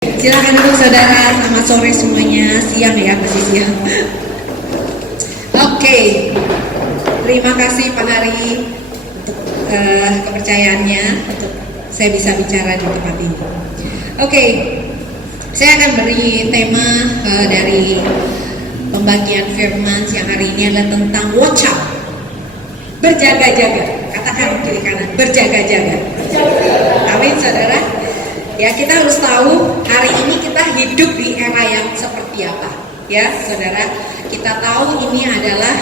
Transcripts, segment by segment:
Silakan dulu saudara, selamat sore semuanya, siang ya, masih siang. Oke, terima kasih Pak Hari untuk kepercayaannya untuk saya bisa bicara di tempat ini. Oke, saya akan beri tema dari pembagian firman siang hari ini adalah tentang watch out, berjaga-jaga. Katakan kiri kanan, berjaga-jaga. Amin saudara. Ya, kita harus tahu hari ini kita hidup di era yang seperti apa. Ya, saudara, kita tahu ini adalah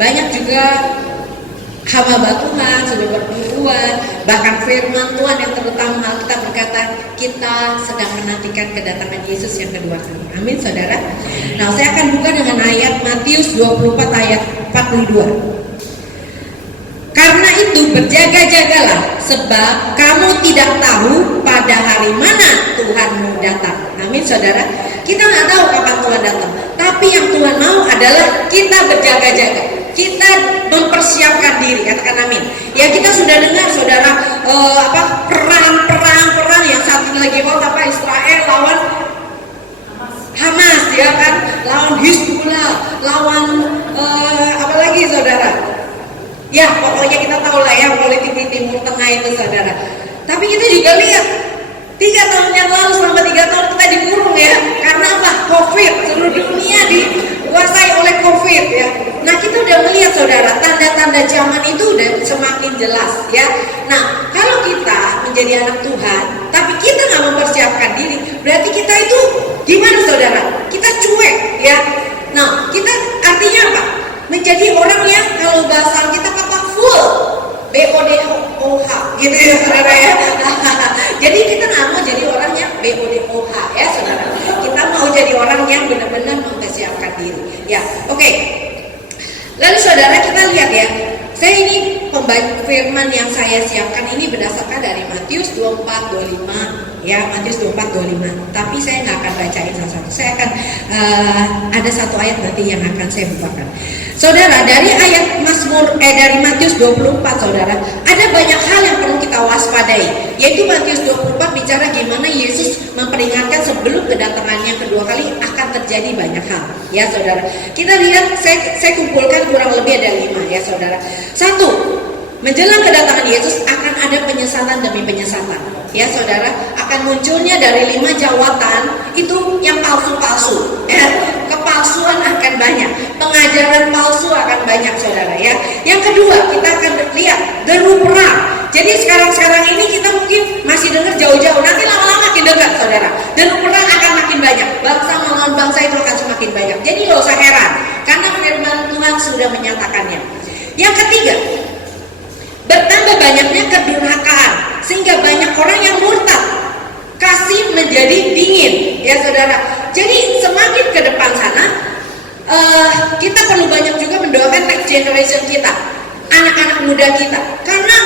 banyak juga hamba Tuhan sudah bernubuat, bahkan firman Tuhan yang terutama kita berkata kita sedang menantikan kedatangan Yesus yang kedua kali. Amin, saudara. Nah, saya akan buka dengan ayat Matius 24 ayat 42. Karena itu berjaga-jagalah, sebab kamu tidak tahu pada hari mana Tuhanmu datang. Amin saudara. Kita nggak tahu kapan Tuhan datang, tapi yang Tuhan mau adalah kita berjaga-jaga, kita mempersiapkan diri. Katakan amin. Ya, kita sudah dengar saudara perang yang saat ini lagi Israel lawan Hamas, ya kan, lawan Hizbullah, lawan apa lagi saudara? Ya, pokoknya kita tahu lah ya politik di Timur Tengah itu saudara. Tapi kita juga lihat 3 tahun yang lalu, selama 3 tahun kita dikurung ya. Karena apa? Covid, seluruh dunia dikuasai oleh Covid ya. Nah, kita udah melihat saudara, tanda-tanda zaman itu udah semakin jelas ya. Nah, kalau kita menjadi anak Tuhan, tapi kita nggak mempersiapkan diri, berarti kita itu gimana saudara? Kita cuek ya. Nah, kita artinya apa? Menjadi orang yang kalau bahasa kita kata full BODOH gitu ya saudara ya. Jadi kita nggak mau jadi orang yang BODOH ya saudara. Kita mau jadi orang yang benar-benar mempersiapkan diri ya. Oke. Lalu saudara, kita lihat ya, saya ini firman yang saya siapkan ini berdasarkan dari Matius 24:25 ya, Matius 24:25. Tapi saya nggak akan bacain satu-satu. Saya akan ada satu ayat nanti yang akan saya bukakan. Saudara, dari ayat dari Matius 24 saudara, ada banyak hal yang perlu kita waspadai. Yaitu Matius 24 bicara gimana Yesus memperingatkan sebelum kedatangannya kedua kali akan terjadi banyak hal. Ya saudara, kita lihat saya kumpulkan kurang lebih ada 5 ya saudara. 1, menjelang kedatangan Yesus akan ada penyesatan demi penyesatan. Ya saudara, akan munculnya dari 5 jawatan itu yang palsu-palsu ya. Kepalsuan akan banyak, pengajaran palsu akan banyak saudara ya. Yang kedua, kita akan lihat deru perang. Jadi sekarang ini kita mungkin masih dengar jauh-jauh, nanti lama-lama makin dekat saudara. Deru perang akan makin banyak, bangsa melawan bangsa itu akan semakin banyak. Jadi gak usah heran, karena firman Tuhan sudah menyatakannya. Yang ketiga, bertambah banyaknya kedurhakaan, sehingga banyak orang yang murtad, kasih menjadi dingin ya saudara. Jadi semakin ke depan sana kita perlu banyak juga mendoakan next generation kita, anak-anak muda kita, karena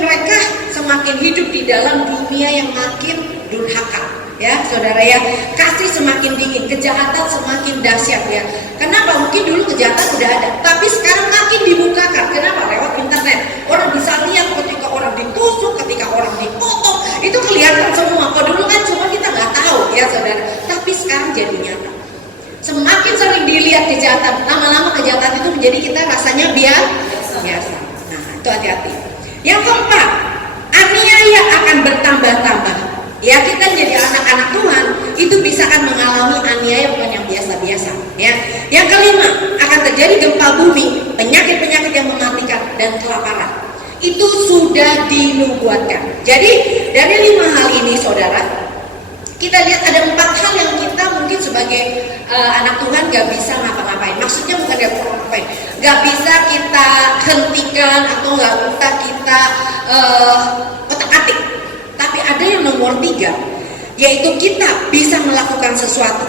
mereka semakin hidup di dalam dunia yang makin durhaka ya saudara ya. Kasih semakin dingin, kejahatan semakin dahsyat ya. Kenapa? Mungkin dulu kejahatan udah ada, tapi sekarang makin dibukakan. Kenapa? Lewat internet orang bisa lihat ketika orang ditusuk, ketika orang dipotong, itu kelihatan semua. Kalau dulu kan cuma kita nggak tahu ya saudara, tapi sekarang jadi nyata. Semakin sering dilihat kejahatan, lama-lama kejahatan itu menjadi kita rasanya biasa. Nah, itu hati-hati. Yang keempat, aniaya akan bertambah-tambah. Ya, kita jadi anak-anak Tuhan itu bisa kan mengalami aniaya bukan yang biasa-biasa ya. Yang kelima, akan terjadi gempa bumi, penyakit-penyakit yang mematikan dan kelaparan. Itu sudah dinubuatkan. Jadi dari 5 hal ini saudara, kita lihat ada 4 hal yang kita mungkin sebagai anak Tuhan gak bisa ngapa-ngapain. Maksudnya bukan gak bisa ngapain, gak bisa kita hentikan atau gak bisa kita otak-atik. Tapi ada yang nomor 3, yaitu kita bisa melakukan sesuatu.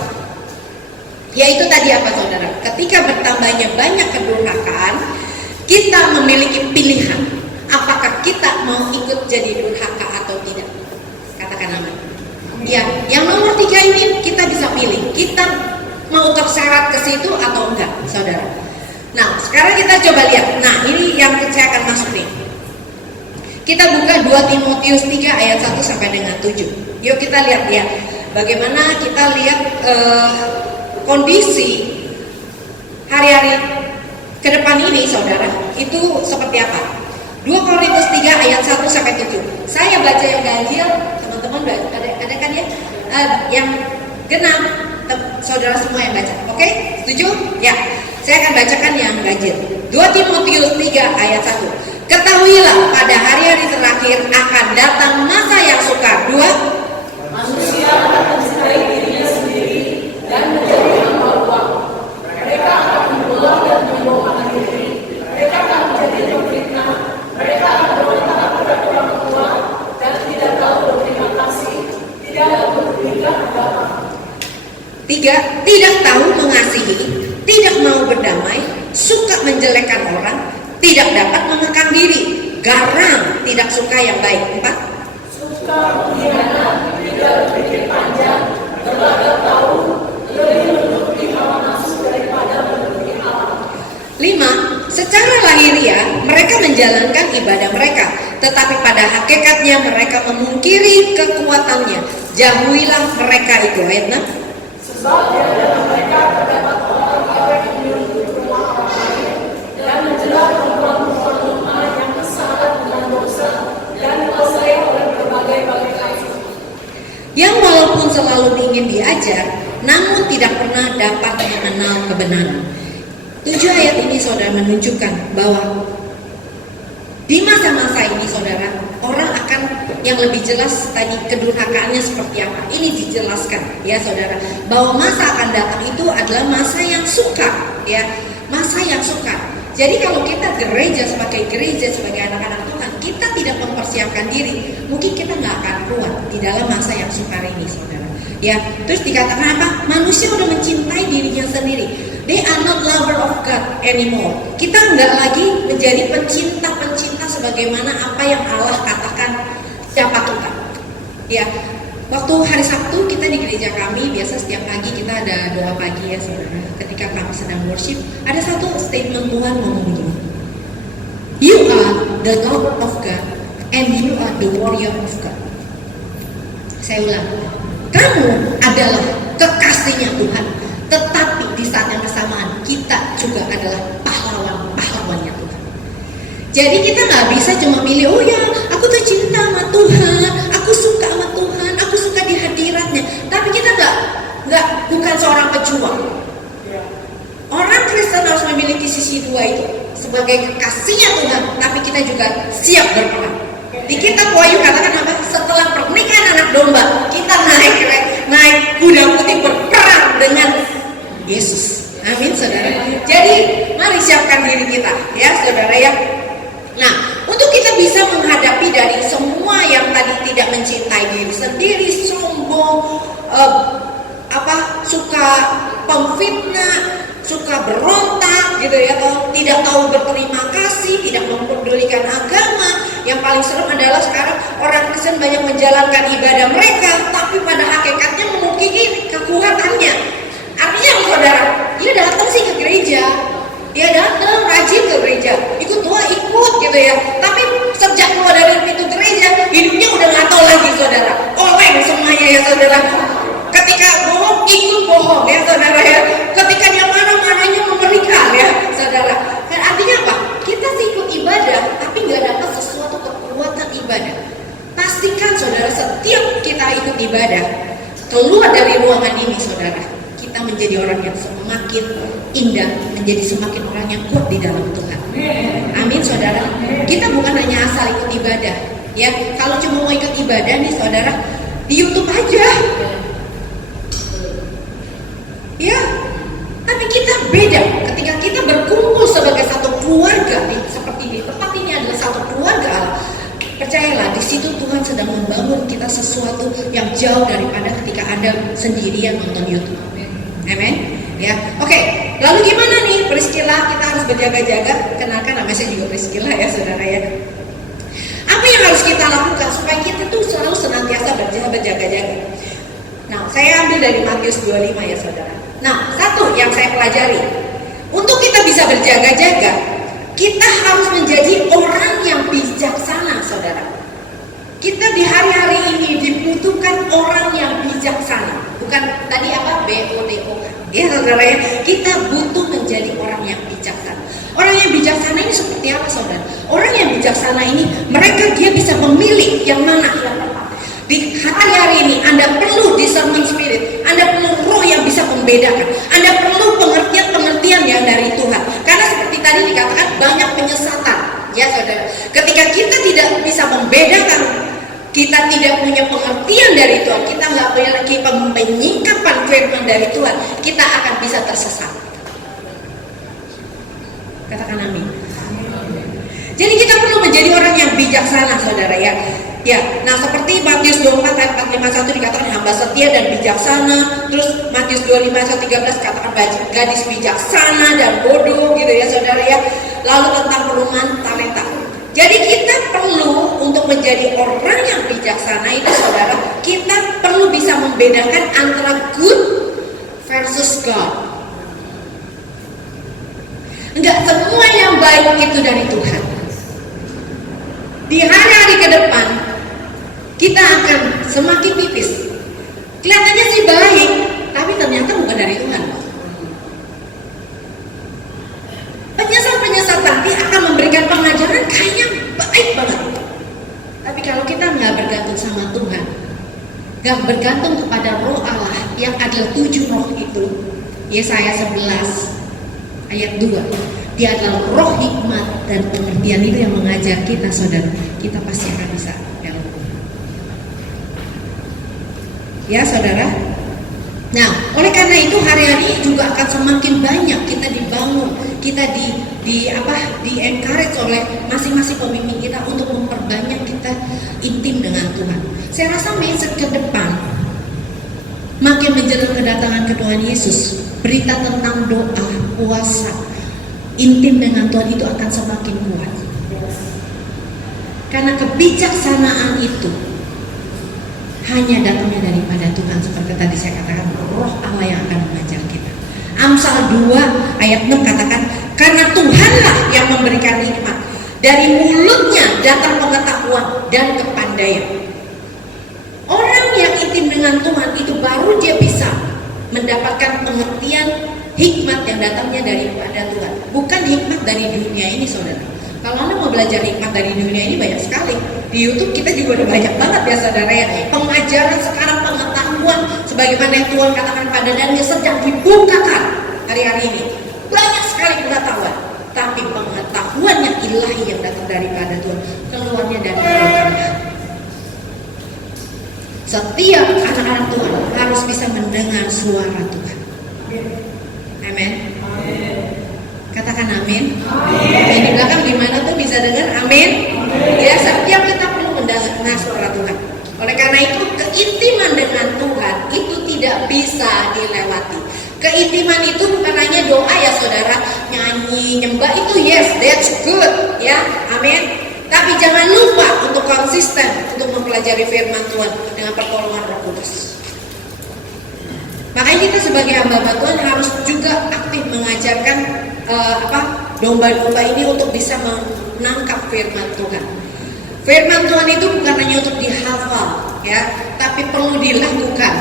Yaitu tadi apa saudara? Ketika bertambahnya banyak kedurhakaan, kita memiliki pilihan. Apakah kita mau ikut jadi durhaka atau tidak? Katakan amin. Ya, yang nomor 3 ini kita bisa pilih. Kita mau terseret ke situ atau enggak, saudara. Nah, sekarang kita coba lihat. Nah, ini yang saya akan masuk nih. Kita buka 2 Timotius 3 ayat 1 sampai dengan 7. Yuk kita lihat ya. Bagaimana kita lihat kondisi hari-hari ke depan ini saudara, itu seperti apa? 2 Korintus 3 ayat 1 sampai 7. Saya baca yang ganjil, teman-teman ada kan ya? Yang genap, saudara semua yang baca. Oke? Setuju? Ya. Saya akan bacakan yang ganjil. 2 Timotius 3 ayat 1. Ketahuilah pada hari-hari terakhir akan datang masa yang sukar. 2. Manusia akan mencintai dirinya sendiri dan menjadi hamba uang. Mereka akan membuang dan menyombongkan diri. Mereka akan menjadi pemfitnah. Mereka akan berontak kepada orang tua dan tidak tahu berterima kasih, tidak tahu berpikir agama. 3. Tidak tahu mengasihi, tidak mau berdamai, suka menjelekkan orang, tidak dapat mengekang diri, garang, tidak suka yang baik. 4. Suka mengkhianat, tidak berpikir panjang, berlagak tahu, lebih menuruti hawa nafsu daripada menuruti Allah. 5. Secara lahiriah mereka menjalankan ibadah mereka, tetapi pada hakikatnya mereka memungkiri kekuatannya. Jauhilah mereka itu. Ayat 6. Sebab di antara mereka terdapat orang-orang yang menyebut rumah orang lain dan menjelah perempuan-perempuan lemah yang kesalahan dengan dosa dan dikuasai oleh berbagai-bagai kasus. Yang walaupun selalu ingin diajar, namun tidak pernah dapat mengenal kebenaran. 7 ayat ini saudara menunjukkan bahwa di masa-masa ini saudara, orang akan yang lebih jelas tadi kedurhakaannya seperti apa. Ini dijelaskan ya saudara, bahwa masa akan datang itu adalah masa yang sukar ya, masa yang sukar. Jadi kalau kita gereja sebagai anak-anak Tuhan, kita tidak mempersiapkan diri, mungkin kita nggak akan kuat di dalam masa yang sukar ini saudara. Ya, terus dikatakan apa? Manusia udah mencintai dirinya sendiri. They are not lover of God anymore. Kita nggak lagi menjadi pencinta-pencinta sebagaimana apa yang Allah katakan siapa kita. Ya, waktu hari Sabtu kita di gereja kami biasa setiap pagi kita ada doa pagi ya saudara. Ketika kami sedang worship, ada satu statement Tuhan ngomong begini. You are the lover of God and you are the warrior of God. Saya ulang. Kamu adalah kekasihnya Tuhan, tetapi di saat yang bersamaan kita juga adalah pahlawan-pahlawannya Tuhan. Jadi kita nggak bisa cuma pilih, oh ya aku tuh cinta sama Tuhan, aku suka sama Tuhan, aku suka di hadiratnya. Tapi kita bukan seorang pejuang. Orang Kristen harus memiliki sisi dua itu, sebagai kekasihnya Tuhan, tapi kita juga siap berperang. Di kitab Wahyu katakan apa? Setelah pernikahan anak domba, kita naik kuda putih berperang dengan Yesus. Amin saudara. Jadi mari siapkan diri kita ya saudara ya. Nah, untuk kita bisa menghadapi dari semua yang tadi tidak mencintai diri sendiri, sombong, suka pemfitnah, suka berontak gitu ya, atau tidak tahu berterima kasih, tidak mempedulikan agama. Yang paling serem adalah sekarang orang Kristen banyak menjalankan ibadah mereka, tapi pada hakikatnya memungkiri kekuatannya. Artinya saudara, dia datang sih ke gereja, dia datang rajin ke gereja, ikut doa ikut gitu ya, tapi sejak keluar dari pintu gereja, hidupnya udah nggak tahu lagi saudara, oleng semuanya ya saudara. Ketika bohong ikut bohong ya saudara ya, ketika dia marah-marahnya memberikan ya saudara. Dan artinya apa? Kita sih ikut ibadah, tapi nggak dapat sesuatu kekuatan ibadah. Pastikan saudara, setiap kita ikut ibadah, keluar dari ruangan ini saudara, kita menjadi orang yang semakin indah, menjadi semakin orang yang kuat di dalam Tuhan. Amin saudara. Kita bukan hanya asal ikut ibadah ya. Kalau cuma mau ikut ibadah nih saudara, di YouTube aja ya. Tapi kita beda ketika kita berkumpul sebagai satu keluarga nih, seperti di tempat ini adalah satu keluarga Allah. Percayalah, di situ Tuhan sedang membangun kita sesuatu yang jauh daripada ketika Anda sendirian nonton YouTube. Amin. Ya, oke. Lalu gimana nih Priscilla? Kita harus berjaga-jaga. Kenalkan nama saya juga Priscilla ya, saudara ya. Apa yang harus kita lakukan supaya kita tuh selalu senantiasa berjaga-jaga? Nah, saya ambil dari Matius 25 ya, saudara. Nah, satu yang saya pelajari, untuk kita bisa berjaga-jaga, kita harus menjadi orang yang bijaksana, saudara. Kita di hari-hari ini dibutuhkan orang yang bijaksana. Bukan tadi apa BODO. Ya saudara ya, kita butuh menjadi orang yang bijaksana. Orang yang bijaksana ini seperti apa saudara? Orang yang bijaksana ini dia bisa memilih yang mana yang tepat. Di hari-hari ini Anda perlu discernment spirit, Anda perlu roh yang bisa membedakan, Anda perlu pengertian yang dari Tuhan. Karena seperti tadi dikatakan banyak penyesatan, ya saudara. Ketika kita tidak bisa membedakan, kita tidak punya pengertian dari Tuhan, kita nggak punya lagi penyingkapan firman dari Tuhan, kita akan bisa tersesat. Katakan amin. Jadi kita perlu menjadi orang yang bijaksana saudara ya. Ya, nah seperti Matius 24 ayat 451 dikatakan hamba setia dan bijaksana. Terus Matius 25 ayat 13 katakan gadis bijaksana dan bodoh gitu ya saudara ya. Lalu tentang perumahan talenta. Jadi kita perlu untuk menjadi orang yang bijaksana itu saudara, kita perlu bisa membedakan antara good versus God. Enggak semua yang baik itu dari Tuhan. Di hari-hari ke depan kita akan semakin tipis. Kelihatannya sih baik, tapi ternyata bukan dari Tuhan. Penyesal-penyesal tadi akan memberikan pengajaran kayaknya baik banget. Tapi kalau kita nggak bergantung sama Tuhan, nggak bergantung kepada roh Allah yang adalah 7 roh itu, Yesaya 11 ayat 2. Dia adalah roh hikmat dan pengertian itu yang mengajar kita saudara. Kita pasti akan bisa dalam. Ya saudara. Nah, oleh karena itu hari-hari juga akan semakin banyak kita dibangun, kita di encourage oleh masing-masing pemimpin kita untuk memperbanyak kita intim dengan Tuhan. Saya rasa message ke depan makin menjelang kedatangan Tuhan Yesus, berita tentang doa, puasa, intim dengan Tuhan itu akan semakin kuat. Karena kebijaksanaan itu hanya datangnya daripada Tuhan. Seperti tadi saya katakan, roh Allah yang akan mengajar kita. Amsal 2 ayat 6 katakan, karena Tuhanlah yang memberikan hikmat, dari mulutnya datang pengetahuan dan kepandaian. Orang yang intim dengan Tuhan itu baru dia bisa mendapatkan pengertian hikmat yang datangnya daripada Tuhan, bukan hikmat dari dunia ini saudara. Kalau Anda mau belajar hikmat dari dunia ini banyak sekali. Di YouTube kita juga udah banyak banget ya saudara ya. Pengajaran sekarang, pengetahuan sebagaimana yang Tuhan katakan pada Daniel sedang dibukakan hari-hari ini. Banyak sekali pengetahuan, tapi pengetahuan yang ilahi yang datang daripada Tuhan keluarnya dari Tuhan. Setiap anak-anak Tuhan harus bisa mendengar suara Tuhan. Amin. Katakan amin. Yang di belakang gimana tuh bisa dengar? Amin. Ya, setiap kita perlu mendengar suara Tuhan. Oleh karena itu keintiman dengan Tuhan itu tidak bisa dilewati. Keintiman itu bukan hanya doa ya saudara, nyanyi, nyembah itu yes, that's good ya. Amin. Tapi jangan lupa untuk konsisten untuk mempelajari firman Tuhan dengan pertolongan Roh Kudus. Makanya kita sebagai hamba Tuhan harus juga aktif mengajarkan domba-domba ini untuk bisa menangkap firman Tuhan. Firman Tuhan itu bukan hanya untuk dihafal ya, tapi perlu dilakukan.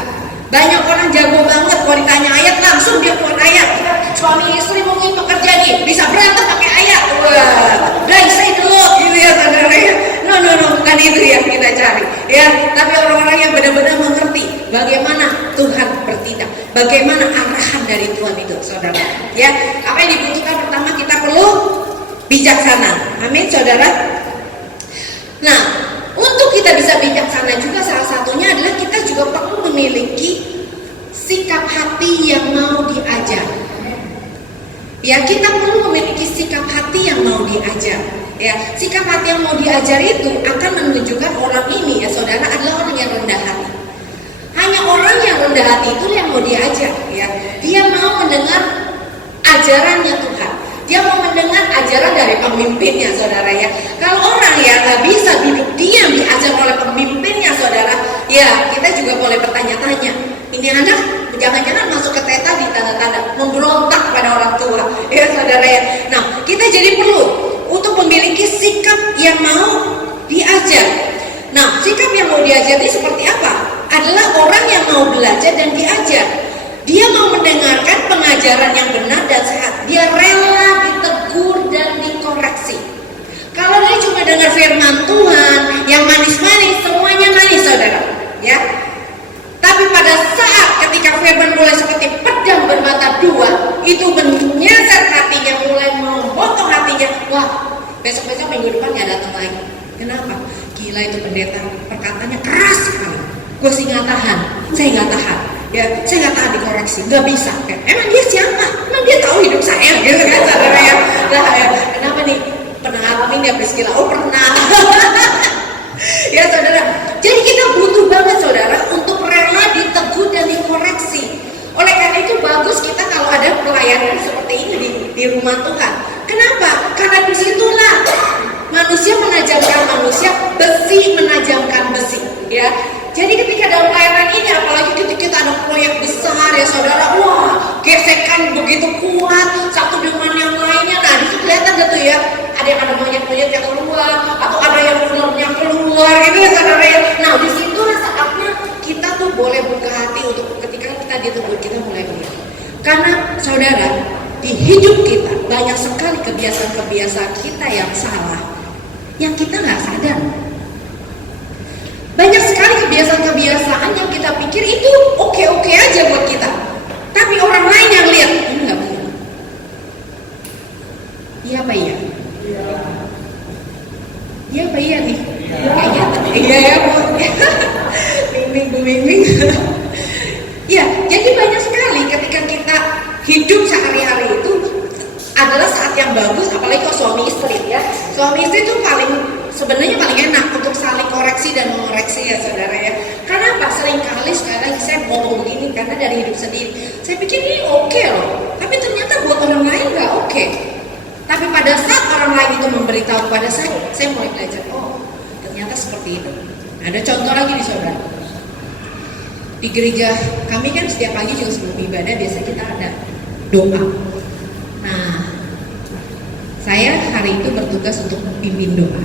Banyak orang jago banget kalau ditanya ayat langsung dia keluar ayat. Suami istri mungkin pekerja nih bisa berantem pakai ayat. Wah, guys say the Lord gitu ya saudara ya. No, bukan itu yang kita cari ya. Tapi orang-orang yang benar-benar mengerti bagaimana Tuhan bertindak, bagaimana arahan dari Tuhan itu saudara ya. Apa yang dibutuhkan pertama, kita perlu bijaksana. Amin saudara. Nah, untuk kita bisa bijaksana juga salah satunya adalah kita juga perlu memiliki sikap hati yang mau diajar. Ya, kita perlu memiliki sikap hati yang mau diajar. Ya, sikap hati yang mau diajar itu akan menunjukkan orang ini ya saudara adalah orang yang rendah hati. Hanya orang yang rendah hati itu yang mau diajar ya. Dia mau mendengar ajarannya Tuhan. Dia mau mendengar ajaran dari pemimpinnya saudara ya. Kalau orang ya nggak bisa duduk diam diajar oleh pemimpinnya saudara, ya kita juga boleh bertanya-tanya. Ini anak jangan-jangan masuk ke teta di tanda-tanda memberontak pada orang tua ya saudara ya. Nah kita jadi perlu untuk memiliki sikap yang mau diajar. Nah, sikap yang mau diajar ini seperti apa? Adalah orang yang mau belajar dan diajar. Dia mau mendengarkan pengajaran yang benar dan sehat. Dia rela ditegur dan dikoreksi. Kalau dia cuma dengar firman Tuhan yang manis-manis, semuanya manis saudara, ya. Tapi pada saat ketika firman mulai seperti pedang bermata dua, itu menyasar hatinya, mulai memotong hatinya. Wah, besok-besok minggu depan gak datang lagi. Kenapa? Gila itu pendeta, perkataannya keras sekali. Gue sih nggak tahan, saya nggak tahan. Ya, saya nggak tahan dikoreksi, nggak bisa. Emang dia siapa? Emang dia tahu hidup saya, gitu kan saudara ya? Nah, ya, kenapa nih? Pernah ngalamin ya Priscilla? Oh pernah. Ya saudara, jadi kita butuh banget saudara untuk rela ditegur dan dikoreksi. Oleh karena itu bagus kita kalau ada pelayanan seperti ini di rumah Tuhan. Kenapa? Karena disitulah manusia menajamkan manusia, besi menajamkan besi, ya. Jadi ketika dalam pelayanan ini, apalagi ketika kita ada proyek besar ya saudara, wah gesekan begitu kuat satu dengan yang lainnya. Nah itu kelihatan gitu ya, ada yang ada monyet-monyet yang keluar, atau ada yang ularnya keluar gitu ya saudara ya. Nah disitulah saatnya kita tuh boleh buka hati untuk ketika kita ditegur, kita mulai melihat. Karena saudara, di hidup kita banyak sekali kebiasaan-kebiasaan kita yang salah, yang kita nggak sadar. Banyak sekali kebiasaan-kebiasaan yang kita pikir itu oke-oke aja buat kita. Tapi orang lain yang lihat, ini nggak benar. Iya apa iya? Iya apa iya nih? Kayaknya iya ya Bu. Bu Ming. Ya, jadi banyak sekali ketika kita hidup sehari-hari itu adalah saat yang bagus, apalagi kalau suami istri ya. Suami istri itu sebenarnya paling enak untuk saling koreksi dan mengoreksi ya saudara ya. Karena apa? Seringkali sekali lagi saya ngomong begini karena dari hidup sendiri. Saya pikir ini oke loh, tapi ternyata buat orang lain nggak oke. Tapi pada saat orang lain itu memberitahu kepada saya mulai belajar. Oh, ternyata seperti itu. Ada contoh lagi nih saudara. Di gereja kami kan setiap pagi juga sebelum ibadah biasa kita ada doa. Nah, saya hari itu bertugas untuk memimpin doa.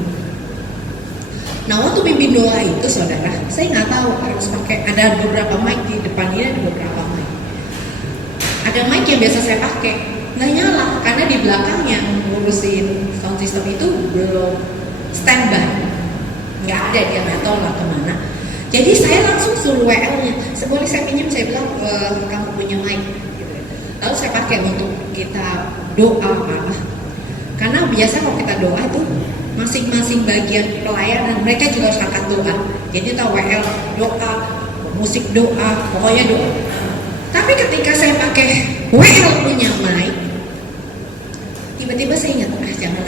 Nah waktu pimpin doa itu saudara, saya nggak tahu harus pakai, ada beberapa mic di depan ini, ada beberapa mic. Ada mic yang biasa saya pakai, nggak nyala karena di belakangnya ngurusin sound system itu belum standby, nggak ada, dia nggak tahu lah kemana. Jadi saya langsung suruh WL-nya, boleh saya pinjam, saya bilang kamu punya mic. Lalu saya pakai untuk kita doa malah. Karena biasa kalau kita doa itu masing-masing bagian pelayanan mereka juga harus angkat doa. Jadi tahu WL doa, musik doa, pokoknya doa. Tapi ketika saya pakai WL punya mic, tiba-tiba saya ingat, jangan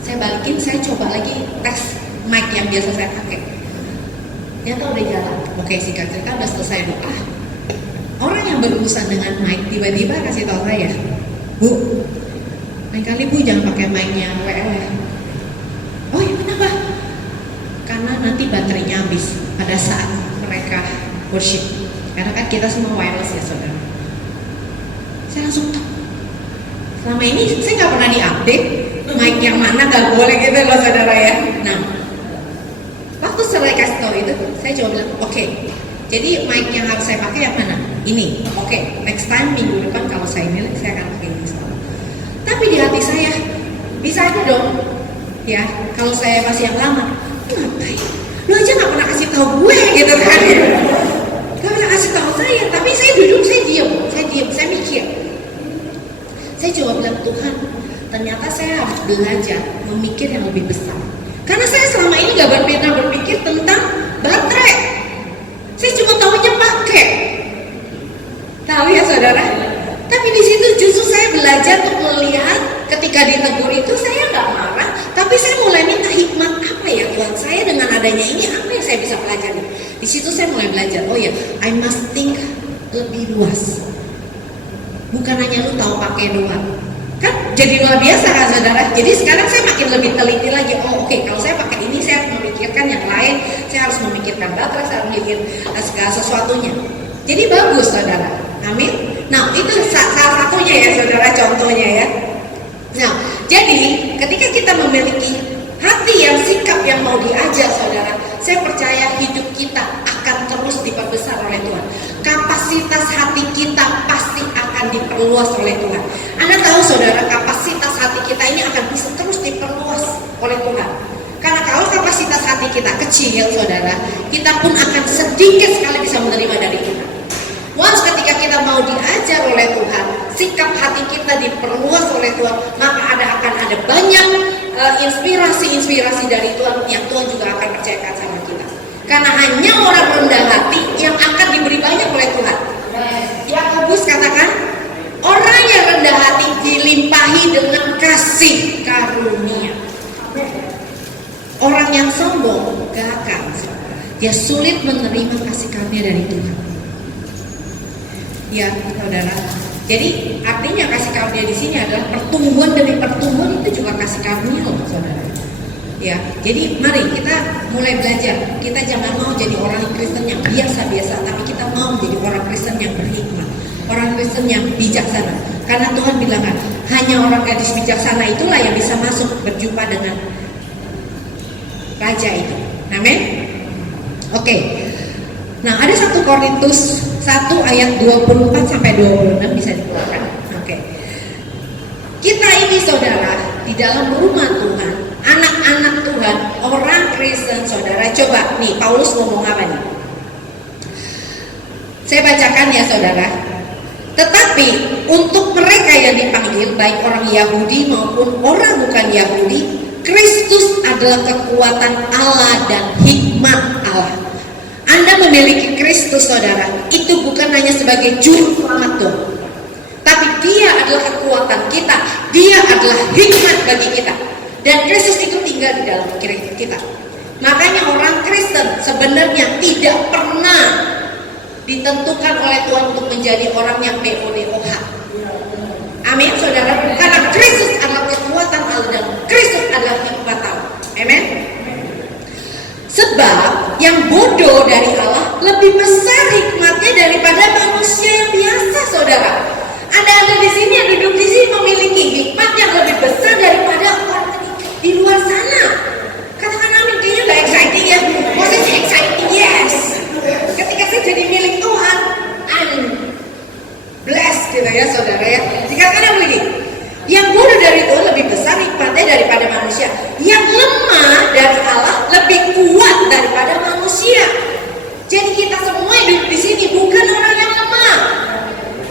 saya balikin, saya coba lagi tes mic yang biasa saya pakai. Ternyata udah jalan. Oke, singkat cerita udah selesai doa. Orang yang berurusan dengan mic tiba-tiba kasih tahu saya, Bu, lain kali Bu jangan pakai mic-nya WL ya. Oh iya, kenapa? Karena nanti baterainya habis pada saat mereka worship. Karena kan kita semua wireless ya saudara. Saya langsung tahu. Selama ini saya nggak pernah diupdate mic yang mana nggak boleh gitu loh saudara ya. Nah, waktu saya kasih tahu itu, saya coba bilang, oke. Jadi mic yang harus saya pakai yang mana? Ini. Oke, next time minggu depan kalau saya milih saya akan pakai ini. Tapi di hati saya bisa aja dong. Ya, kalau saya masih yang lama, ngapain? Lu aja nggak pernah kasih tahu gue gitu kan ya? Gak pernah kasih tahu saya, tapi saya duduk, saya diam, saya mikir. Saya coba bilang, Tuhan, ternyata saya harus belajar memikir yang lebih besar. Karena saya selama ini gak pernah berpikir tentang baterai. Saya cuma tahunya pakai. Tahu ya saudara? Tapi di situ justru saya belajar untuk melihat ketika ditegur itu saya nggak marah, tapi saya mulai minta hikmat apa ya Tuhan, saya dengan adanya ini apa yang saya bisa pelajari. Di situ saya mulai belajar, oh ya, I must think lebih luas. Bukan hanya lu tahu pakai doang. Kan jadi luar biasa kan saudara. Jadi sekarang saya makin lebih teliti lagi. Oh oke, kalau saya pakai ini saya harus memikirkan yang lain, saya harus memikirkan baterai, saya harus memikirkan segala sesuatunya. Jadi bagus saudara. Amin. Nah itu salah satunya ya saudara, contohnya ya. Nah jadi ketika kita memiliki hati yang sikap yang mau diajar saudara, saya percaya hidup kita akan terus diperbesar oleh Tuhan. Kapasitas hati kita pasti akan diperluas oleh Tuhan. Anda tahu saudara, kapasitas hati kita ini akan bisa terus diperluas oleh Tuhan. Karena kalau kapasitas hati kita kecil saudara, kita pun akan sedikit sekali bisa menerima dari Tuhan. Once ketika kita mau diajar oleh Tuhan, sikap hati kita diperluas oleh Tuhan, maka akan ada banyak inspirasi-inspirasi dari Tuhan yang Tuhan juga akan percayakan sama kita. Karena hanya orang rendah hati yang akan diberi banyak oleh Tuhan. Yakobus katakan, orang yang rendah hati dilimpahi dengan kasih karunia. Orang yang sombong gak akan, dia sulit menerima kasih karunia dari Tuhan. Ya, saudara. Jadi artinya kasih karunia di sini adalah pertumbuhan demi pertumbuhan, itu juga kasih karunia loh, saudara. Ya, jadi mari kita mulai belajar. Kita jangan mau jadi orang Kristen yang biasa-biasa, tapi kita mau menjadi orang Kristen yang berhikmat, orang Kristen yang bijaksana. Karena Tuhan bilang kan, hanya orang gadis bijaksana itulah yang bisa masuk berjumpa dengan raja itu. Amin. Oke. Nah, ada 1 Korintus 1 ayat 24 sampai 26 bisa dikeluarkan. Oke. Kita ini saudara di dalam rumah Tuhan, anak-anak Tuhan, orang Kristen saudara. Coba nih Paulus ngomong apa nih? Saya bacakan ya saudara. Tetapi untuk mereka yang dipanggil, baik orang Yahudi maupun orang bukan Yahudi, Kristus adalah kekuatan Allah dan hikmat Allah. Anda memiliki Kristus saudara, itu bukan hanya sebagai juru selamat Tuhan, tapi dia adalah kekuatan kita, dia adalah hikmat bagi kita. Dan Kristus itu tinggal di dalam kita. Makanya orang Kristen sebenarnya tidak pernah ditentukan oleh Tuhan untuk menjadi orang yang PODOH. Amin saudara. Karena Kristus adalah kekuatan Allah dan Kristus adalah hikmat Allah. Amin. Sebab yang bodoh dari Allah lebih besar hikmatnya daripada manusia yang biasa, saudara. Anda di sini, yang duduk di sini memiliki hikmat yang lebih besar daripada orang di luar sana. Katakan amin. Kayaknya nggak exciting ya? Maksudnya exciting, yes. Ketika saya jadi milik Tuhan, I'm blessed gitu ya saudara ya. Dikatakan begini, yang bodoh dari Tuhan lebih besar hikmatnya daripada manusia. Yang lemah dari Allah lebih kuat daripada manusia. Jadi kita semua hidup di sini bukan orang yang lemah.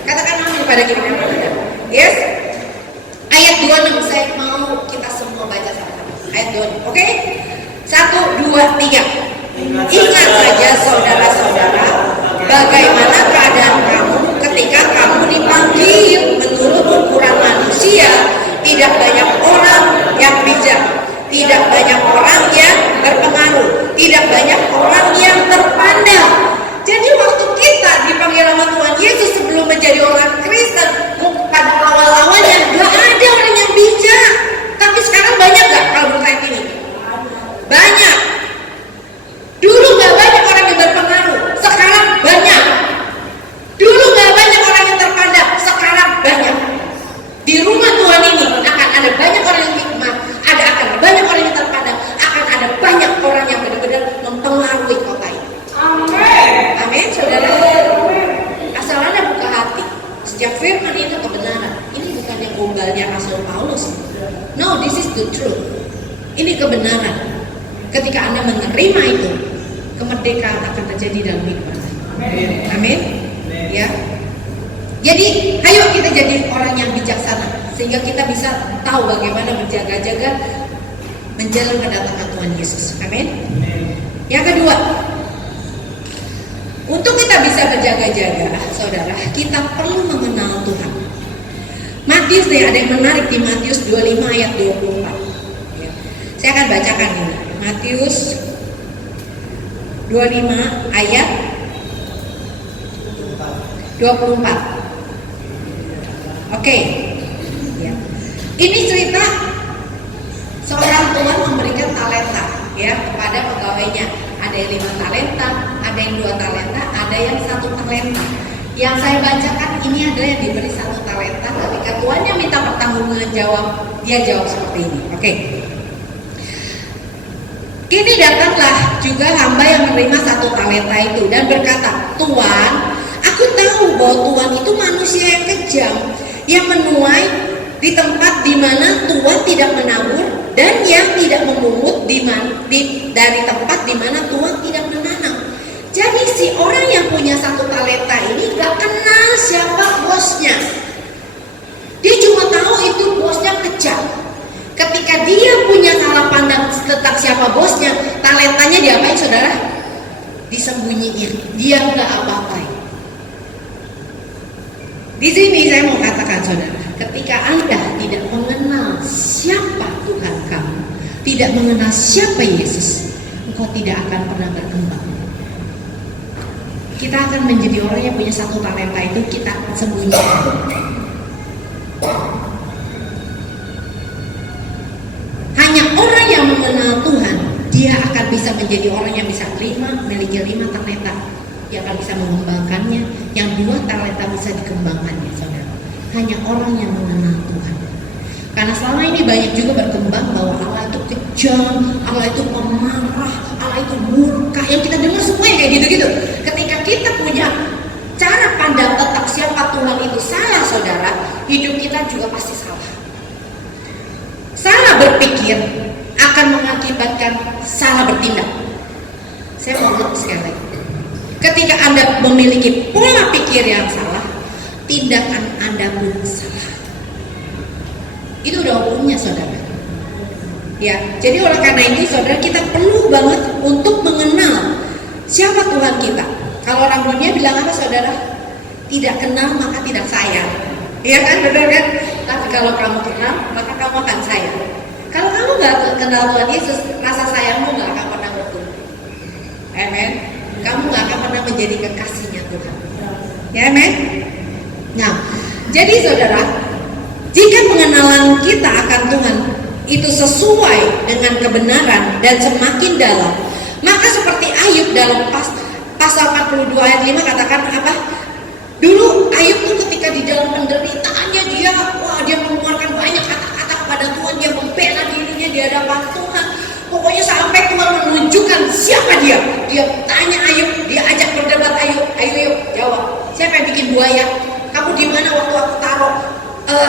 Katakan amin pada kita. Yes. Ayat 26 saya mau kita semua baca sama-sama. Ayat 26. Oke? 1, 2, 3. Ingat saja saudara-saudara, bagaimana keadaan kamu ketika kamu dipanggil menurut ukuran manusia. Tidak banyak orang yang bijak, tidak banyak orang yang berpengaruh, tidak banyak orang yang terpandang. Jadi waktu kita dipanggil sama Tuhan Yesus sebelum menjadi orang Kristen, pada awal-awalnya gak ada orang yang bijak. Tapi sekarang banyak gak kalau berkait ini? Banyak. Dulu gak banyak orang yang berpengaruh, sekarang banyak. Dulu gak banyak orang yang terpandang, sekarang banyak. Di rumah Tuhan ini akan ada banyak orang yang hikmat, akan ada banyak orang yang terpandang, akan ada banyak orang yang benar-benar mempengaruhi kota ini. Amin. Amin, saudara. Asal Anda buka hati. Setiap firman itu kebenaran. Ini bukan yang gombalnya Rasul Paulus. No, this is the truth. Ini kebenaran. Ketika Anda menerima itu, kemerdekaan akan terjadi dalam hidup Anda. Amin. Ya. Jadi, ayo kita jadi orang yang bijaksana sehingga kita bisa tahu bagaimana berjaga-jaga menjelang kedatangan Tuhan Yesus. Amin. Yang kedua, untuk kita bisa berjaga-jaga, saudara, kita perlu mengenal Tuhan. Matius, ada yang menarik di Matius 25 ayat 24. Ya. Saya akan bacakan ini. Matius 25 ayat 24. Oke. Ya. Ini cerita seorang tuan memberikan talenta ya kepada pegawainya. Ada yang 5 talenta, ada yang 2 talenta, ada yang 1 talenta. Yang saya bacakan ini adalah yang diberi 1 talenta. Ketika tuannya minta pertanggungjawaban, dia jawab seperti ini. Oke. Kini datanglah juga hamba yang menerima 1 talenta itu dan berkata, Tuan, aku tahu bahwa Tuhan itu manusia yang kejam, yang menuai di tempat di mana Tuhan tidak menabur dan yang tidak memungut dari tempat di mana Tuhan tidak menanam. Jadi si orang yang punya 1 talenta ini gak kenal siapa bosnya. Dia cuma tahu itu bosnya kejam. Ketika dia punya salah pandang tentang siapa bosnya, talentanya diapain saudara? Disembunyiin. Dia nggak apa-apain. Di sini saya mau katakan saudara, ketika Anda tidak mengenal siapa Tuhan kamu, tidak mengenal siapa Yesus, engkau tidak akan pernah berkembang. Kita akan menjadi orang yang punya 1 talenta itu kita sembunyikan. Hanya orang yang mengenal Tuhan, dia akan bisa menjadi orang yang bisa memiliki 5 talenta. Dia akan bisa mengembangkannya, yang 2 talenta bisa dikembangkannya, saudara. Hanya orang yang mengenal Tuhan. Karena selama ini banyak juga berkembang bahwa Allah itu kejam, Allah itu pemarah, Allah itu murka. Yang kita dengar semuanya kayak gitu-gitu. Ketika kita punya cara pandang tentang siapa Tuhan itu salah, saudara, hidup kita juga pasti salah. Salah berpikir akan mengakibatkan salah bertindak. Saya mau ulang sekali lagi. Ketika Anda memiliki pola pikir yang salah, tindakan Anda pun salah. Itu udah umumnya saudara. Ya, jadi oleh karena itu saudara, kita perlu banget untuk mengenal siapa Tuhan kita. Kalau orang dunia bilang apa saudara? Tidak kenal maka tidak sayang. Iya kan, benar kan? Tapi kalau kamu kenal, maka kamu akan sayang. Kalau kamu nggak kenal Tuhan Yesus, rasa sayangmu nggak akan pernah bertumbuh. Amen. Kamu nggak akan pernah menjadi kekasihnya Tuhan. Ya, amen. Nah, jadi saudara, jika pengenalan kita akan Tuhan itu sesuai dengan kebenaran dan semakin dalam, maka seperti Ayub dalam pasal 42 ayat 5 katakan apa? Dulu Ayub tuh ketika di dalam penderitaannya dia mengeluarkan banyak kata-kata kepada Tuhan, dia membela dirinya di hadapan Tuhan. Pokoknya sampai Tuhan menunjukkan siapa dia. Dia tanya Ayub, dia ajak berdebat Ayub. Ayub jawab, siapa yang bikin buaya? Kamu di mana waktu aku taruh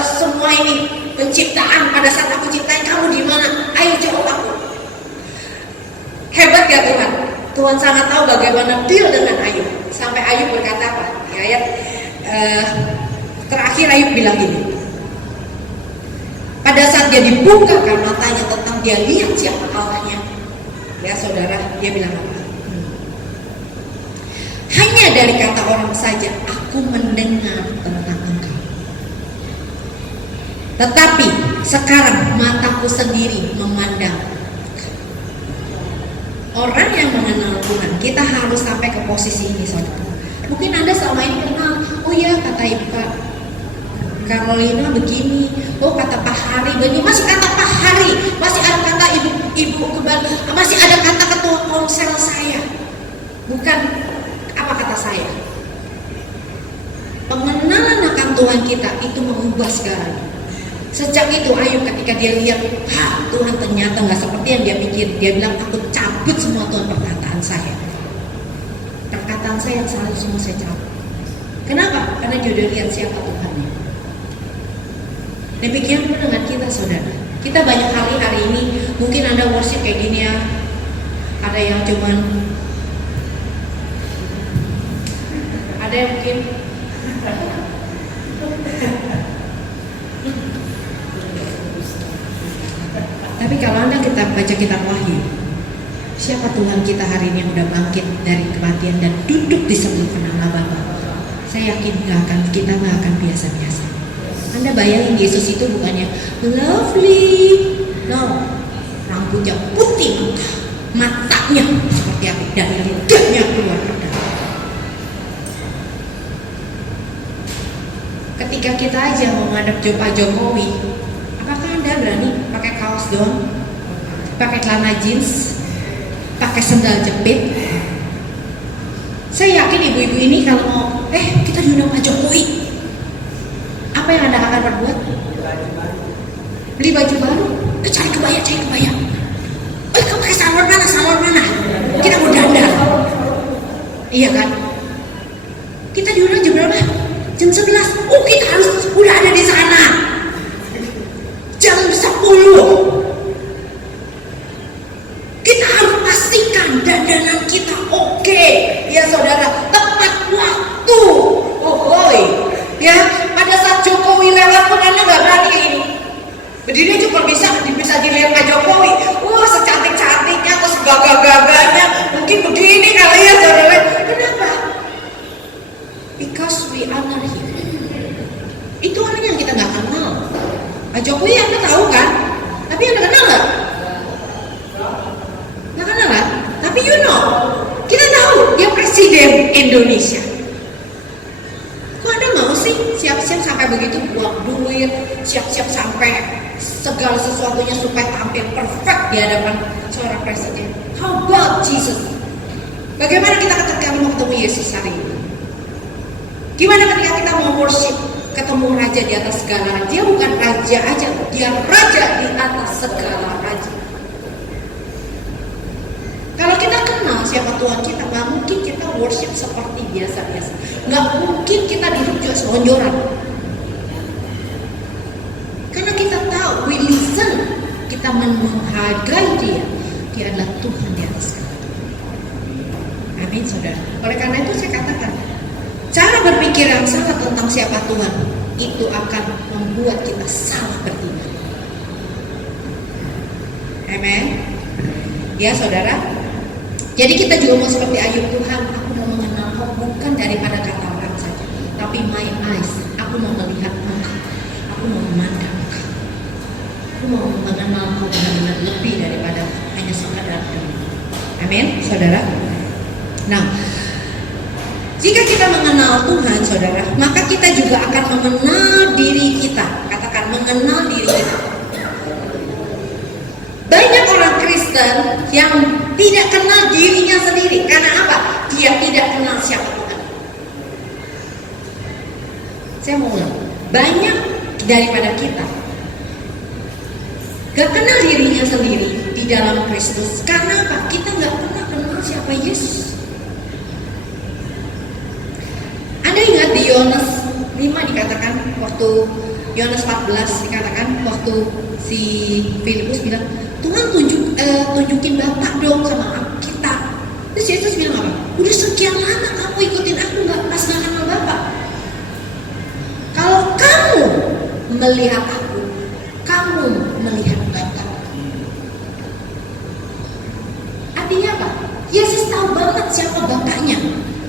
semua ini penciptaan pada saat aku ciptain, kamu di mana? Ayo jawab aku. Hebat gak Tuhan? Tuhan sangat tahu bagaimana deal dengan Ayub. Sampai Ayub berkata apa? Di ayat terakhir Ayub bilang gini. Pada saat dia dibukakan matanya tentang dia lihat siapa Allahnya, ya saudara, dia bilang apa? Hanya dari kata orang saja aku mendengar tentang engkau. Tetapi sekarang mataku sendiri memandang. Orang yang mengenal Tuhan, kita harus sampai ke posisi ini saudara. Mungkin Anda selama ini kenal, oh ya kata Ibu Carolina begini, oh kata Pak Hari begini, masih kata Pak Hari, masih ada kata Ibu Kebal, masih ada kata ketua konsel saya. Bukan apa kata saya. Pengenalan akan Tuhan kita itu mengubah segalanya. Sejak itu Ayub ketika dia lihat, Tuhan ternyata nggak seperti yang dia pikir, dia bilang aku cabut semua Tuhan perkataan saya. Perkataan saya yang salah semua saya cabut. Kenapa? Karena dia udah lihat siapa Tuhannya. Demikian pun dengan kita saudara. Kita banyak kali hari ini mungkin Anda worship kayak gini ya. Ada yang cuman, ada yang mungkin tapi kalau Anda kita baca kitab Wahyu, siapa Tuhan kita hari ini yang udah bangkit dari kematian dan duduk di sebelah kanan Allah Bapa? Saya yakin kita nggak akan biasa-biasa. Anda bayangin Yesus itu bukannya lovely, no, rambutnya putih, matanya seperti api dari lidahnya keluar pedang. Ketika kita aja mau ngadep Pak Jokowi, apakah Anda berani pakai kaos doang, pakai celana jeans, pakai sendal jepit? Saya yakin ibu-ibu ini kalau mau, kita diundang Pak Jokowi, apa yang Anda akan perbuat? Beli baju baru, cari kebaya. Kamu pakai salon mana? Iya kan? Kita diundang jam berapa? Jam 11. Oh, kita harus udah ada di sana. Jam 10. Kita harus pastikan dandanan kita oke. Ya saudara, tepat waktu. Oh boy. Ya, pada saat Jokowi lewat pun Anda nggak berani kayak ini. Berdiri cuma bisa dilihat Pak Jokowi. Wah, secantik-cantiknya atau segagah-gagahnya. Mungkin begini kali ya saudara. Kenapa? Because we honor him. Itu orang yang kita nggak kenal. Pak Jokowi Anda tahu kan? Tapi Anda kenal nggak? Nggak kenal kan? Tapi you know, kita tahu dia presiden Indonesia. Kok Anda mau sih siap-siap sampai begitu buang duit, siap-siap sampai segala sesuatunya supaya tampil perfect di hadapan seorang presiden? How about Jesus? Bagaimana kita ketika mau ketemu Yesus hari ini? Gimana ketika kita mau worship, ketemu raja di atas segala raja? Dia bukan raja aja, dia raja di atas segala raja. Kalau kita kenal siapa Tuhan kita, nggak mungkin kita worship seperti biasa-biasa. Nggak mungkin kita duduk selonjoran. Karena kita tahu, we listen, kita menghargai dia. Dia adalah Tuhan di atas segala. Amin, saudara. Oleh karena itu saya katakan, cara berpikir yang salah tentang siapa Tuhan itu akan membuat kita salah bertindak. Amin. Ya saudara. Jadi kita juga mau seperti Ayub, Tuhan, aku mau mengenal Kau bukan daripada kata orang saja, tapi my eyes, aku mau melihat Engkau, aku mau memandang Engkau, aku mau mengenal Kau benar-benar lebih daripada hanya sekadar dunia. Amin, saudara. Nah, jika kita mengenal Tuhan, saudara, maka kita juga akan mengenal diri kita. Katakan, mengenal diri kita. Banyak orang Kristen yang tidak kenal dirinya sendiri. Karena apa? Dia tidak kenal siapa Tuhan. Saya mau ulang. Banyak daripada kita gak kenal dirinya sendiri di dalam Kristus. Karena apa? Kita gak pernah kenal siapa Yesus. Anda ingat di Yohanes 5 dikatakan, waktu Yohanes 14 dikatakan, waktu si Filipus bilang, Tuhan tunjukin Bapak dong sama kita. Terus Yesus bilang apa? Udah sekian lama kamu ikutin aku, gak kenal Bapak. Kalau kamu melihat aku, kamu melihat Bapak. Artinya apa? Yesus tahu banget siapa Bapaknya,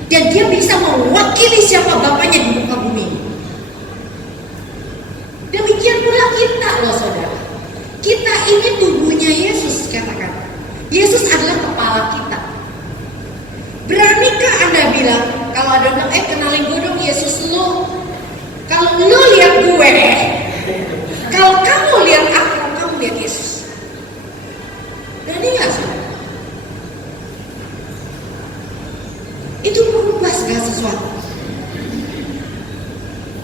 dan dia bisa mewakili siapa Bapaknya di muka bumi ini. Demikian pula kita loh saudara. Kita ini tubuhnya Yesus, katakan. Yesus adalah kepala kita. Beranikah Anda bilang, kalau ada orang, kenalin gue dong Yesus lu. Kalau lu lihat gue, kalau kamu lihat aku, kamu lihat Yesus. Berani gak saudara? Itu berubah segala sesuatu.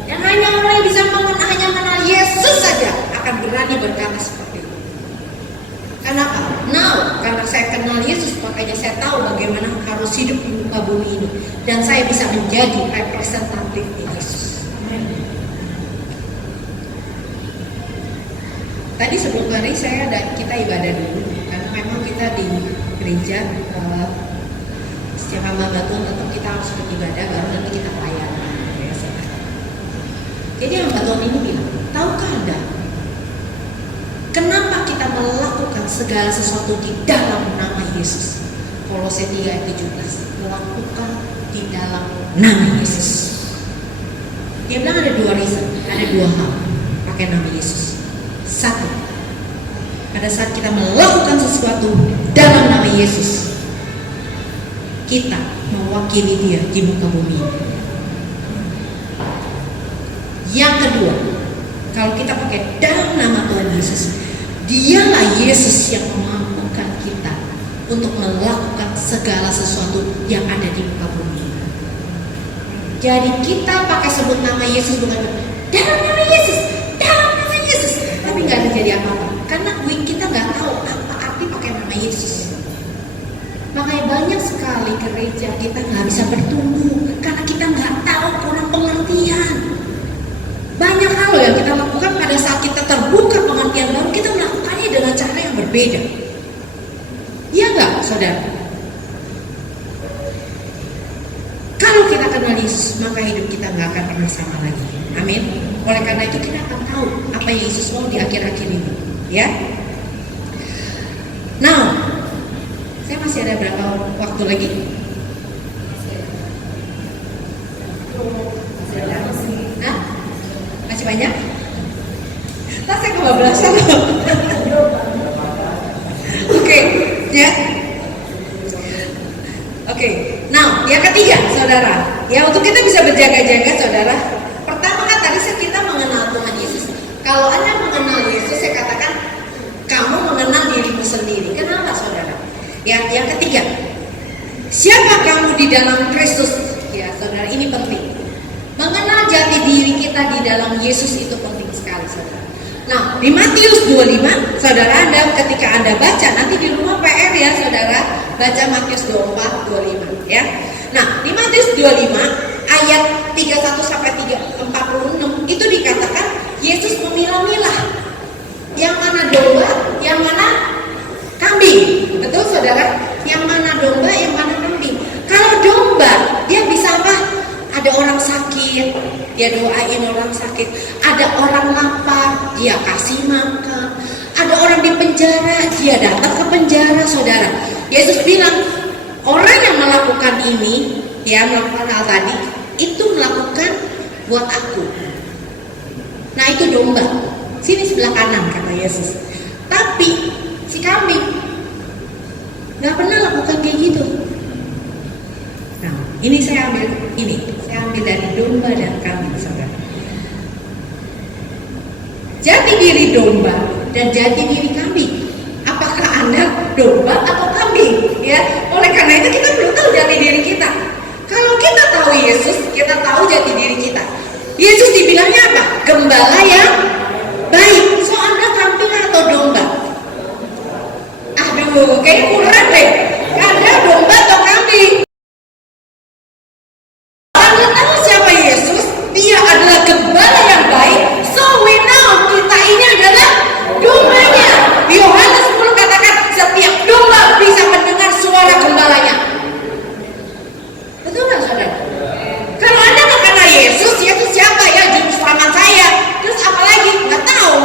Dan hanya orang yang bisa mengenal Yesus saja akan berani berkata seperti itu. Kenapa? Karena saya kenal Yesus, makanya saya tahu bagaimana harus hidup di muka bumi ini, dan saya bisa menjadi representatif Yesus. Tadi sebelum hari kita ibadah dulu, karena memang kita di gereja setiap hamba Tuhan tetap kita harus beribadah, baru nanti kita pelayanan. Jadi hamba Tuhan ini bilang, tahukah Anda kenapa kita melakukan segala sesuatu di dalam nama Yesus? Kolose 3 ayat 17, melakukan di dalam nama Yesus. Dia bilang ada dua reason, ada dua hal pakai nama Yesus. Satu, pada saat kita melakukan sesuatu dalam nama Yesus, kita mewakili dia di muka bumi. Yang kedua, kalau kita pakai dalam nama Tuhan Yesus, dialah Yesus yang memampukan kita untuk melakukan segala sesuatu yang ada di muka bumi. Jadi kita pakai sebut nama Yesus bukan dalam nama Yesus, tapi nggak ada jadi apa-apa. Karena kita nggak tahu apa arti pakai nama Yesus. Makanya banyak sekali gereja kita nggak bisa bertumbuh karena kita nggak tahu, kurang pengertian. Banyak hal yang kita lakukan pada saat kita terbuka pengertian baru, kita melakukannya dengan cara yang berbeda. Iya nggak, saudara? Kalau kita kenal Yesus, maka hidup kita nggak akan pernah sama lagi. Amin. Oleh karena itu kita akan tahu apa yang Yesus mau di akhir-akhir ini. Ya. Nah, saya masih ada berapa waktu lagi? Hah? Masih banyak? Nah, saya kebablasan. Oke, ya. Oke, nah yang ketiga, saudara, ya untuk kita bisa berjaga-jaga, saudara. Pertama kan tadi kita mengenal Tuhan Yesus. Kalau Anda mengenal Yesus, saya katakan kamu mengenal dirimu sendiri. Kenapa, saudara? Ya, yang ketiga, siapa kamu di dalam Kristus? Ya, saudara, ini penting. Mengenal jati diri kita di dalam Yesus itu penting sekali, saudara. Nah, di Matius 25, saudara, Anda ketika Anda baca, nanti di rumah PR ya, saudara, baca Matius 24, 25 ya. Nah, di Matius 25 ayat 31 sampai 46 itu dikatakan Yesus memilah-milah yang mana domba, yang mana kambing. Betul, saudara? Yang mana domba, yang mana kambing. Kalau domba, dia bisa apa? Ada orang sakit, dia doain orang sakit. Ada orang lapar, dia kasih makan. Ada orang di penjara, dia datang ke penjara, saudara. Yesus bilang, orang yang melakukan ini, ya melakukan hal tadi, itu melakukan buat aku. Nah, itu domba. Sini sebelah kanan, kata Yesus. Tapi si kambing nggak pernah lakukan kayak gitu. Nah, ini saya ambil dari domba dan kambing, saudara. Jati diri domba dan jati diri kambing. Apakah Anda domba atau kambing? Ya, oleh karena itu kita belum tahu jati diri kita. Kalau kita tahu Yesus, kita tahu jati diri kita. Yesus dibilangnya apa? Gembala yang baik. So Anda kambing atau domba? Aduh, kayaknya kurang deh. Anda domba atau kambing? Anda tahu siapa Yesus? Dia adalah gembala yang baik. So we know kita ini adalah dombanya. Di Yohanes 10 katakan setiap domba bisa mendengar suara gembalanya. Betul nggak, saudara? Kalau Anda nggak kenal Yesus, Yesus siapa ya? Juru selamat saya. Terus apa lagi? Nggak tahu.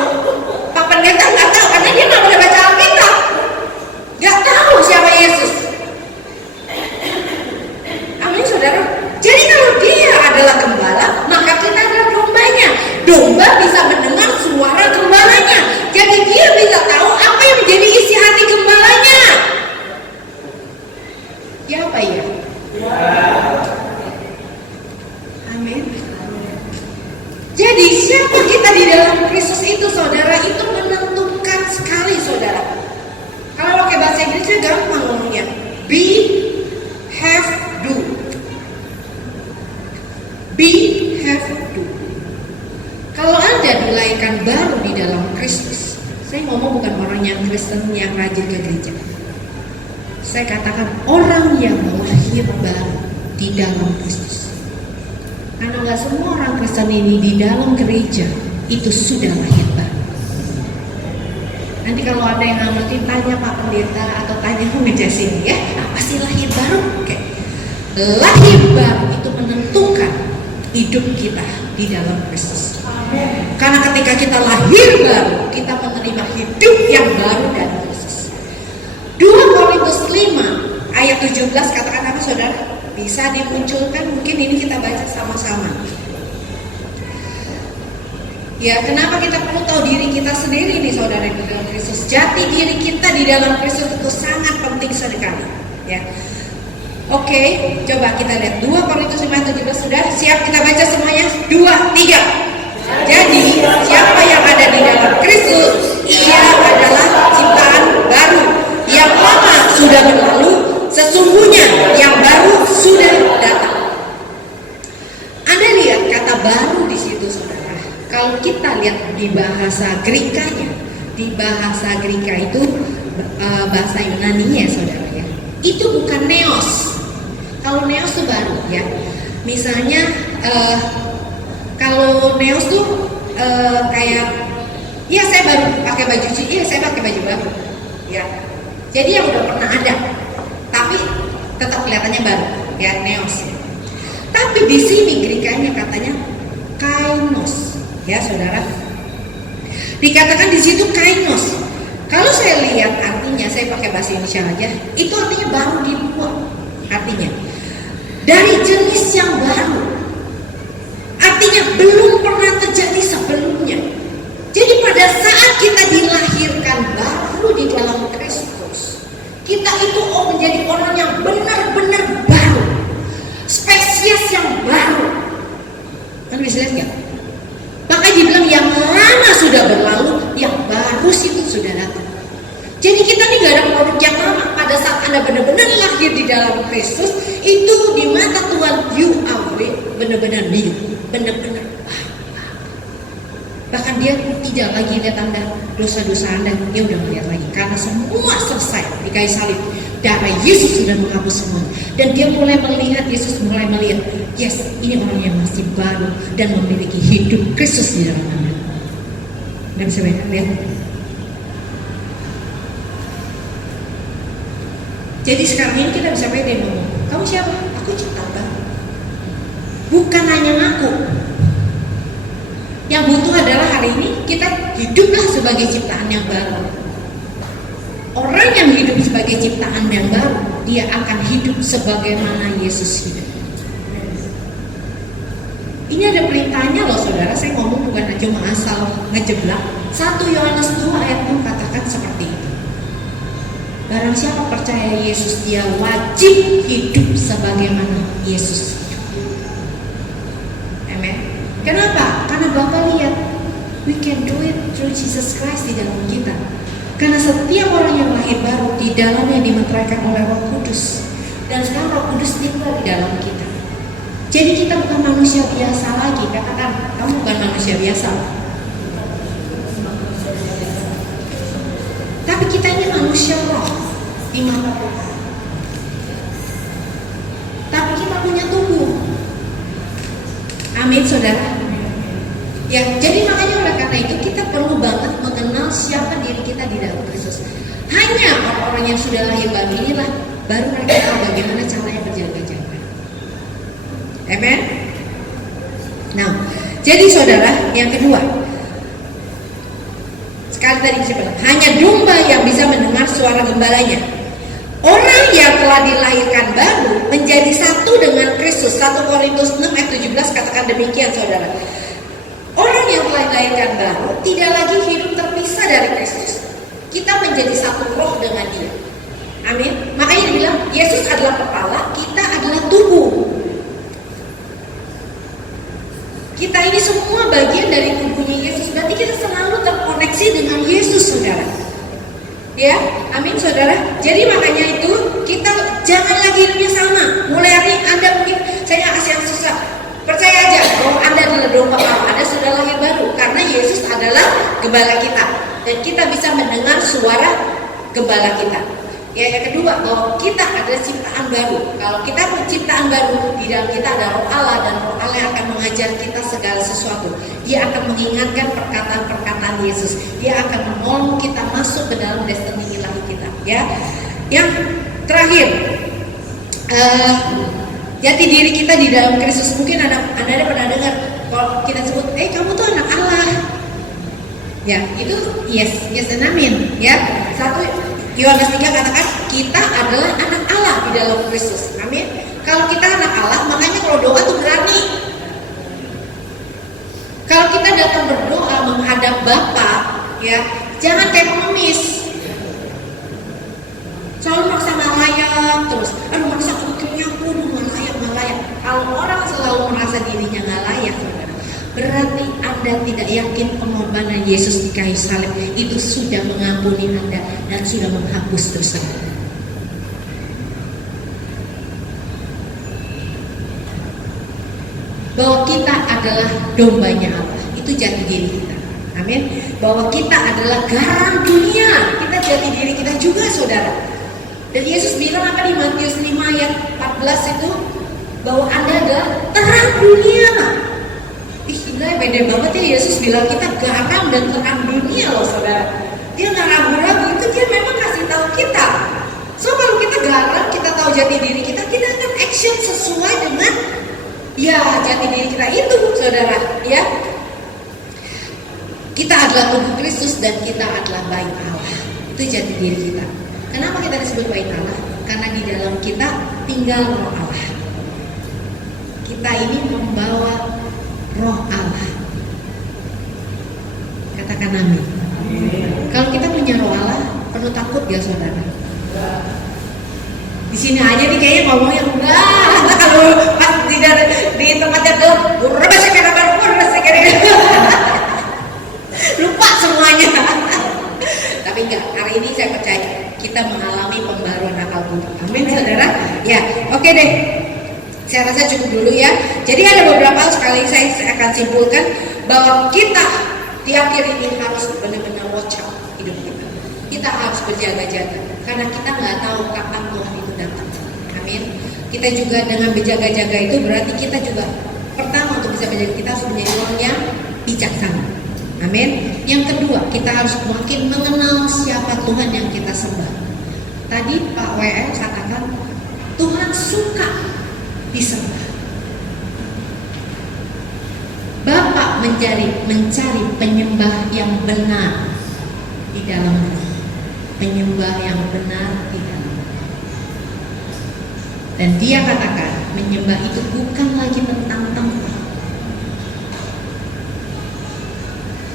Pak Pendeta nggak tahu karena dia nggak pernah baca Alkitab. Nggak tahu siapa Yesus. Amin, saudara. Jadi kalau dia adalah gembala, maka kita adalah dombanya. Domba bisa mendengar suara gembalanya. Jadi dia bisa tahu apa yang menjadi isi hati gembalanya. Ya apa ya? Amin. Jadi siapa kita di dalam Kristus itu, saudara, itu menentukan sekali, saudara. Kalau pakai bahasa Inggrisnya gampang ngomongnya. Be, have, do. Be, have, do. Kalau Anda dilahirkan baru di dalam Kristus, saya ngomong bukan orang yang Kristen yang rajin ke gereja. Saya katakan orang yang lahir baru di dalam Kristus. Karena nggak semua orang Kristen ini di dalam gereja itu sudah lahir baru. Nanti kalau ada yang nggak ngerti, tanya Pak Pendeta atau tanya gereja sini ya, apa sih lahir baru? Oke. Lahir baru itu menentukan hidup kita di dalam Kristus. Karena ketika kita lahir baru, kita menerima hidup yang baru dari Kristus. 2 Korintus 5 ayat 17 katakan apa, saudara? Bisa dimunculkan, mungkin ini kita baca sama-sama. Ya, kenapa kita perlu tahu diri kita sendiri nih, saudara, di dalam Kristus? Jati diri kita di dalam Kristus itu sangat penting sekali. Ya. Oke, coba kita lihat 2 Korintus 5:17 sudah siap kita baca semuanya? 2, 3. Jadi siapa yang ada di dalam Kristus, ia adalah ciptaan baru. Yang lama sudah berlalu, sesungguhnya yang baru sudah datang. Anda lihat kata baru di situ, saudara. Kalau kita lihat di bahasa Grikanya, di bahasa Grika itu bahasa Yunani ya, saudara ya. Itu bukan neos. Kalau neos tuh baru ya. Misalnya kalau neos tuh kayak ya saya baru pakai baju cuci, ya saya pakai baju baru ya. Jadi yang udah pernah ada tapi tetap kelihatannya baru ya, neos. Tapi di sini Grikanya katanya kainos ya saudara. Dikatakan di situ kainos. Kalau saya lihat artinya, saya pakai bahasa Indonesia aja, itu artinya baru dibuat. Artinya dari jenis yang baru. Artinya belum pernah terjadi sebelumnya. Jadi pada saat kita dilahirkan baru di dalam Kristus, kita itu menjadi orang yang benar-benar baru, spesies yang baru. Kan bisa lihat nggak? Makanya dibilang yang lama sudah berlalu, yang baru itu sudah datang. Jadi kita nih gak ada produk yang lama. Pada saat Anda benar-benar lahir di dalam Kristus, itu di mata Tuhan you are benar-benar new, benar-benar bahkan dia tidak lagi lihat Anda, dosa-dosa Anda, dia udah melihat lagi karena semua selesai di kayu salib. Darah Yesus sudah menghapus semua, dan dia mulai melihat, Yesus mulai melihat, yes, ini orang yang masih baru dan memiliki hidup Kristus di dalam Anda. Anda bisa lihat. Jadi sekarang ini kita bisa pede ngomong, kamu siapa? Aku ciptaan baru. Bukan hanya ngaku. Yang butuh adalah hari ini kita hiduplah sebagai ciptaan yang baru. Orang yang hidup sebagai ciptaan yang baru, dia akan hidup sebagaimana Yesus hidup. Ini ada perintahnya loh saudara, saya ngomong bukan cuma asal ngejeblak. 1 Yohanes 2 ayat 6 katakan seperti itu. Barang siapa percaya Yesus, dia wajib hidup sebagaimana Yesus hidup. Amen. Kenapa? Karena Bapak lihat, we can do it through Jesus Christ di dalam kita. Karena setiap orang yang lahir baru di dalamnya dimeteraikan oleh Roh Kudus, dan sekarang Roh Kudus tinggal di dalam kita. Jadi kita bukan manusia biasa lagi. Katakan, kamu bukan manusia biasa. Tapi kita ini manusia roh di mata Tuhan. Tapi kita punya tubuh. Amin saudara. Ya, jadi makanya oleh karena itu kita perlu banget mengenal siapa diri kita di dalam Kristus. Hanya orang-orang yang sudah lahir baru inilah baru mereka tahu bagaimana caranya berjaga-jaga. Amen. Nah, jadi saudara, yang kedua, sekali tadi saya bilang, hanya domba yang bisa mendengar suara gembalanya. Orang yang telah dilahirkan baru menjadi satu dengan Kristus. 1 Korintus 6 ayat 17 katakan demikian saudara. Orang yang telah dilahirkan baru tidak lagi hidup terpisah dari Kristus. Kita menjadi satu roh dengan dia. Amin. Makanya dibilang Yesus adalah kepala, kita adalah tubuh. Kita ini semua bagian dari tubuhnya Yesus. Berarti kita selalu terkoneksi dengan Yesus saudara. Ya, amin saudara. Jadi makanya itu kita jangan lagi hidupnya sama. Mulai hari Anda mungkin saya nggak kasih yang susah. Percaya aja bahwa Anda adalah domba baru, Anda sudah lahir baru karena Yesus adalah gembala kita dan kita bisa mendengar suara gembala kita. Ya, yang kedua bahwa kita adalah ciptaan baru. Kalau kita penciptaan baru, di dalam kita ada Roh Allah dan Roh Allah yang akan mengajar kita segala sesuatu. Dia akan mengingatkan perkataan-perkataan Yesus. Dia akan menolong kita masuk ke dalam destiny ilahi kita. Ya, yang terakhir. Jati diri kita di dalam Kristus. Mungkin Anda pernah dengar kalau kita sebut, kamu tuh anak Allah. Ya, itu yes and amin. Ya, 1 Yohanes 3 katakan kita adalah anak Allah di dalam Kristus. Amin. Kalau kita anak Allah, makanya kalau doa tuh berani. Kalau kita datang berdoa menghadap Bapa, ya, jangan kayak pengemis. Selalu merasa nggak layak terus. Aduh, merasa kemungkinannya aku nggak layak. Kalau orang selalu merasa dirinya nggak layak, berarti Anda tidak yakin pengorbanan Yesus di kayu salib itu sudah mengampuni Anda dan sudah menghapus dosa. Bahwa kita adalah dombanya Allah, itu jati diri kita. Amin. Bahwa kita adalah garam dunia, kita jati diri kita juga saudara. Dan Yesus bilang apa di Matius 5 ayat 14 itu, bahwa Anda adalah terang dunia. Ih, gila, beda banget ya. Yesus bilang kita garam dan terang dunia loh saudara. Dia nggak ragu-ragu, itu dia memang kasih tahu kita. So kalau kita garam, kita tahu jati diri kita, kita akan action sesuai dengan ya jati diri kita itu saudara ya. Kita adalah tubuh Kristus dan kita adalah bait Allah. Itu jati diri kita. Kenapa kita disebut bait Allah? Karena di dalam kita tinggal roh Allah. Kita ini membawa roh Allah. Katakan amin. Kalau kita punya roh Allah, perlu takut gak saudara? Di sini aja nih kayaknya ngomongnya enggak. Kalau pas di tempatnya tuh, lupa semuanya. Tapi enggak, hari ini saya percaya kita mengalami pembaruan akal budi. Amin saudara. Ya, oke deh. Saya rasa cukup dulu ya. Jadi ada beberapa sekali saya akan simpulkan bahwa kita di akhir ini harus benar-benar watch out hidup kita. Kita harus berjaga-jaga karena kita nggak tahu kapan Tuhan itu datang. Amin. Kita juga dengan berjaga-jaga itu berarti kita juga pertama untuk bisa berjaga kita harus menjadi orang yang bijaksana. Amin. Yang kedua, kita harus makin mengenal siapa Tuhan yang kita sembah. Tadi Pak WL katakan Tuhan suka disembah. Bapak mencari penyembah yang benar di dalam roh, penyembah yang benar di dalam roh. Dan dia katakan menyembah itu bukan lagi tentang tempat,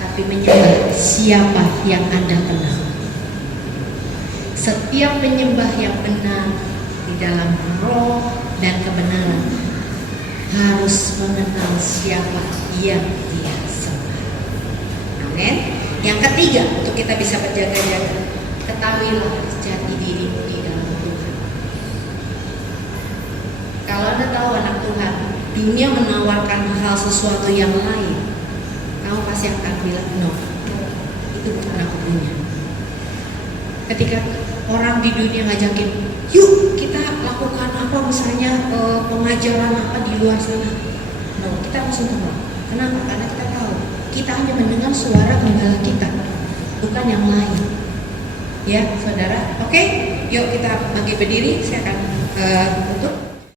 tapi menyembah siapa yang Anda kenal. Setiap penyembah yang benar di dalam roh dan kebenaran harus mengenal siapa yang dia sembah. Amin. Yang ketiga, untuk kita bisa berjaga-jaga, ketahuilah jati dirimu di dalam Tuhan. Kalau Anda tahu anak Tuhan, dunia menawarkan hal sesuatu yang lain, kamu pasti akan bilang no, itu bukan aku punya. Ketika orang di dunia ngajakin, yuk kita lakukan apa misalnya pengajaran apa di luar sana, no, kita langsung tolak. Kenapa? Karena kita tahu kita hanya mendengar suara gembala kita, bukan yang lain. Ya saudara, oke, yuk kita bagi berdiri. Saya akan tutup.